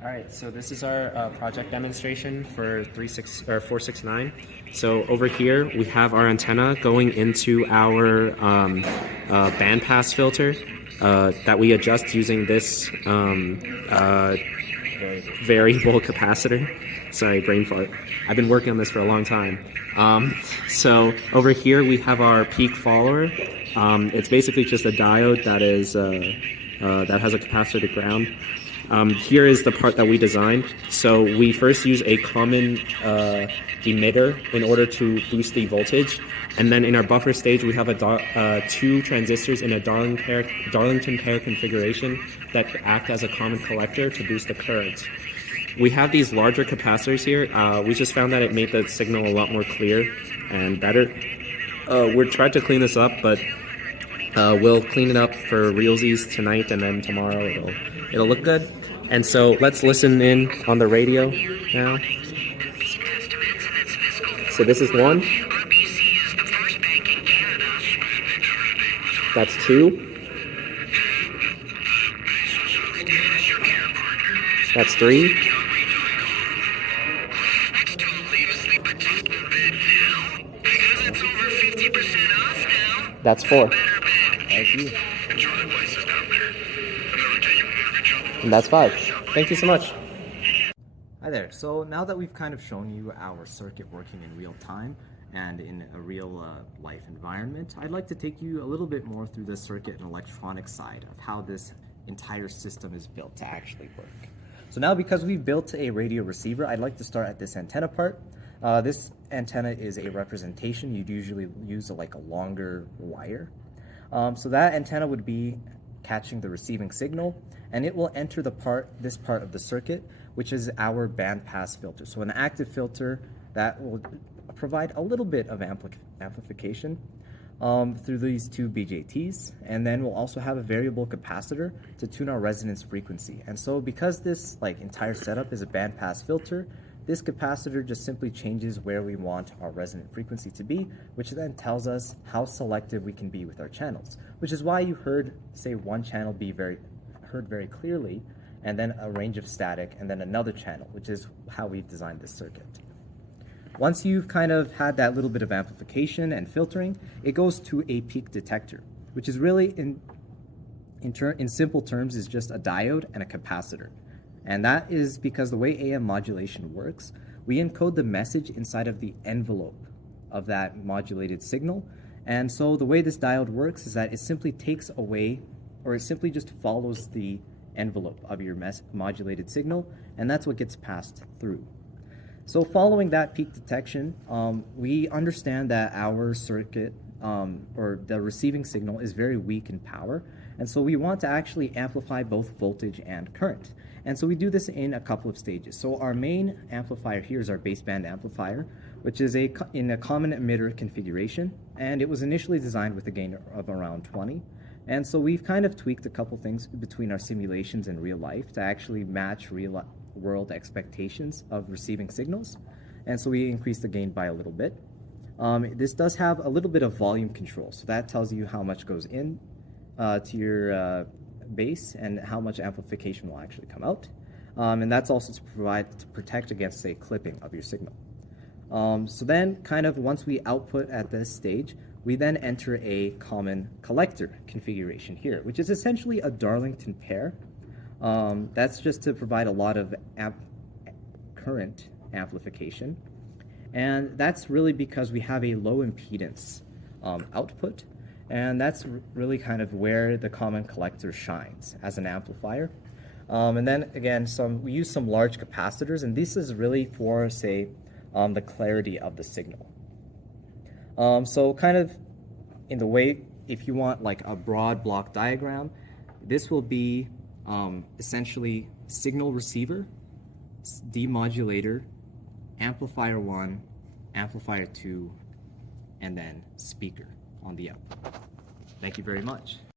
All right, so this is our project demonstration for 469. So over here we have our antenna going into our bandpass filter that we adjust using this variable capacitor. Sorry, brain fart. I've been working on this for a long time. So over here we have our peak follower. It's basically just a diode that is that has a capacitor to ground. Here is the part that we designed. So we first use a common emitter in order to boost the voltage. And then in our buffer stage, we have two transistors in a Darlington pair configuration that act as a common collector to boost the current. We have these larger capacitors here. We just found that it made the signal a lot more clear and better. We're trying to clean this up, but we'll clean it up for realsies tonight, and then tomorrow it'll look good. And so let's listen in on the radio now. So this is one. That's two. That's three. That's four. Thank you. And that's five. Thank you so much. Hi there. So now that we've kind of shown you our circuit working in real time and in a real life environment, I'd like to take you a little bit more through the circuit and electronic side of how this entire system is built to actually work. So now, because we've built a radio receiver, I'd like to start at this antenna part. This antenna is a representation. You'd usually use like a longer wire. So that antenna would be catching the receiving signal, and it will enter this part of the circuit, which is our bandpass filter. So an active filter that will provide a little bit of amplification through these two BJTs, and then we'll also have a variable capacitor to tune our resonance frequency. And so because this entire setup is a bandpass filter, this capacitor just simply changes where we want our resonant frequency to be, which then tells us how selective we can be with our channels, which is why you heard, say, one channel be heard very clearly, and then a range of static, and then another channel, which is how we've designed this circuit. Once you've kind of had that little bit of amplification and filtering, it goes to a peak detector, which is really, in simple terms, is just a diode and a capacitor. And that is because the way AM modulation works, we encode the message inside of the envelope of that modulated signal. And so the way this diode works is that it simply takes away, or it simply just follows the envelope of your modulated signal, and that's what gets passed through. So following that peak detection, we understand that our circuit, or the receiving signal, is very weak in power, and so we want to actually amplify both voltage and current. And so we do this in a couple of stages. So our main amplifier here is our baseband amplifier, which is in a common emitter configuration, and it was initially designed with a gain of around 20. And so we've kind of tweaked a couple things between our simulations and real life to actually match real world expectations of receiving signals. And so we increased the gain by a little bit. This does have a little bit of volume control, so that tells you how much goes in to your base and how much amplification will actually come out. And that's also to protect against, say, clipping of your signal. So then kind of once we output at this stage, we then enter a common collector configuration here, which is essentially a Darlington pair. That's just to provide a lot of current amplification. And that's really because we have a low impedance output. And that's really kind of where the common collector shines as an amplifier. And then again, we use some large capacitors, and this is really for, say, the clarity of the signal. So kind of in the way, if you want like a broad block diagram, this will be essentially signal receiver, demodulator, amplifier 1, amplifier 2, and then speaker on the output. Thank you very much.